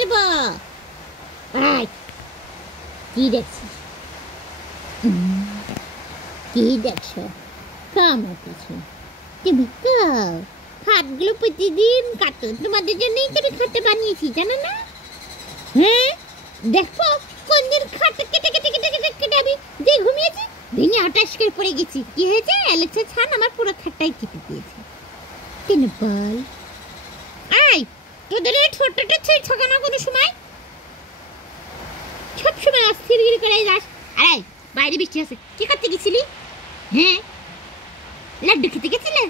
দেব। কি দেখছিস? কি দেখছো? আমার পিছু তুমি খাটগুলো প্রতিদিন কাটো, তোমাদের জন্যই তো আমি খাটে বানিয়েছি, জানো না? হ্যাঁ, দেখো কোন দিন খাট কেটে কেটে কেটে কেটে কেটে আমি যে ঘুমিয়েছি, ভেঙে হঠাৎ করে পড়ে গেছি। কি হয়েছে? অ্যালেক্সা ছান আমার পুরো খাটটাই কেটে দিয়েছে। তিন বল আই, তোদের এই ছোট্টটা ছেড়ে থাকে না কোনো সময়, সব সময় অস্থিরগিরি করে যাস। আরে বাইরে বৃষ্টি আছে, কি করতে গেছিলি? হ্যাঁ, লাড্ডু খেতে গেছিলে?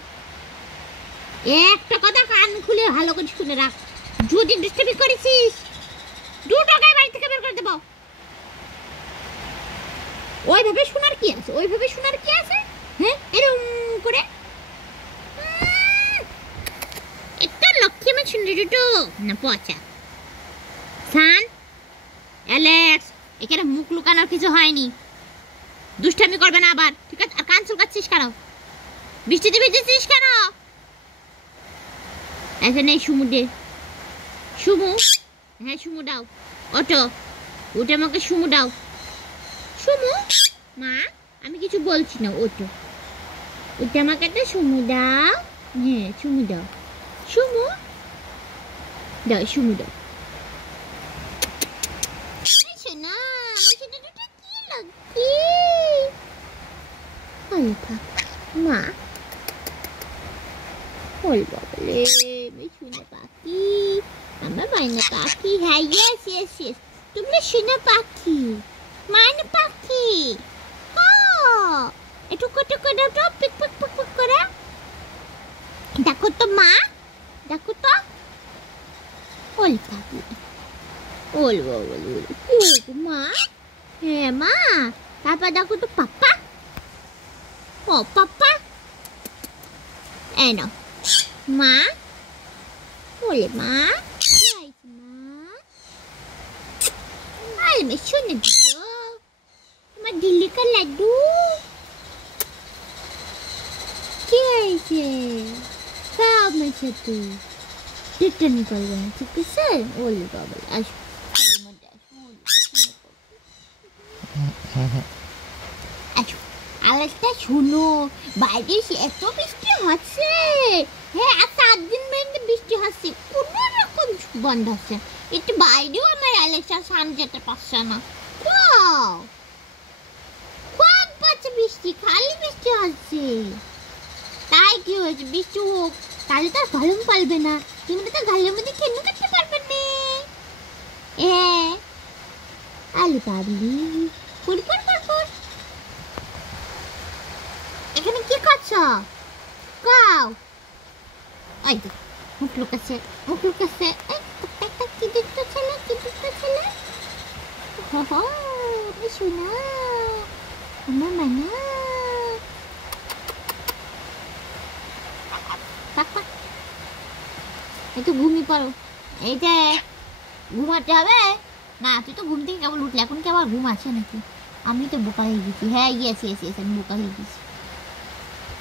একটা কথা কান খুলে ভালো করে শুনে রাখ, যদি ডিস্টার্ব করেছিস 2 টাকায় বাড়ি থেকে বের করে দেবো। ওইভাবে শোনার কি আছে? ওইভাবে শোনার কি আছে? হ্যাঁ, এরকম করে একটা লক্ষ্মী আমার শুনে দুটো না পচা সান। অ্যালেক্স, এখানে মুখ লুকানোর কিছু হয়নি, দুষ্টামি করবে না আবার, ঠিক আছে? আর কান চুলকাচ্ছিস কেন? বৃষ্টিতে ভিজেছিস কেন? এখানে সুমু দে, সুমু। হ্যাঁ সুমু দাও, ওটো ওটা আমাকে সুমু দাও। সুমু মা, আমি কিছু বলছি না, ওটো ওটা আমাকে একটা সুমু দাও। হ্যাঁ সুমু দাও, সুমু দাও, সুমু দাও। না কি লাগছে মা? ওই বাবলে শুনে পাখি, আমার মাইনা পাখি। হ্যাঁ ইয়েস ইয়েস ইয়েস, তুমি শুনে পাখি, মাইনা পাখি। একটু কত করে তো পিক পিক পিক পিক করে দেখো তো মা, দেখো তো। ওল পাখি, ওল ওল ওল মা। হ্যাঁ মা, তারপর দেখো তো পাপ্পা। ও পাপ্পা, এই নাও মা। ওলে মা, আরে मैं শুনে দিছো আমার দিল্লি কা লাড্ডু। কি হয়েছে? খাও আমার সাথে, পেটটা নিকল গেল, ঠিক আছে? ওলে বাবা আসো, আসো। আলাদা শুনো, বাইরে এত বৃষ্টি হচ্ছে। হ্যাঁ, আর 7 দিন ধরে বৃষ্টি হচ্ছে, কোনো রকম বন্ধ হচ্ছে। একটু বাইরেও আমার অ্যালেক্সা সান যেতে পারছে না। খুব পাচ্ছে বৃষ্টি, খালি বৃষ্টি হচ্ছে। তাই কি হয়েছে? বৃষ্টি হোক, তাহলে তো আর গরম পালবে না, তুমি তো গালের মধ্যে কেন করতে পারবে না। আলু পাবলি পুরপুর পুরপুর। এখানে কি করছো? কাও এই তো মুখ লুকাচ্ছে, মুখ লুকাচ্ছে। কি দেখতে ছেলে, কি দেখতে ছেলে? হো শোনা আমার মানা। একটু ঘুমিয়ে পড়ো, এই যে ঘুমাতে হবে না। তুই তো ঘুম থেকে কেবল উঠলে, এখন কি আবার ঘুম আসে নাকি? আমি তো বোকা হয়ে গেছি। হ্যাঁ ইয়েস ইয়েস ইয়েস, আমি বোকা হয়ে গেছি।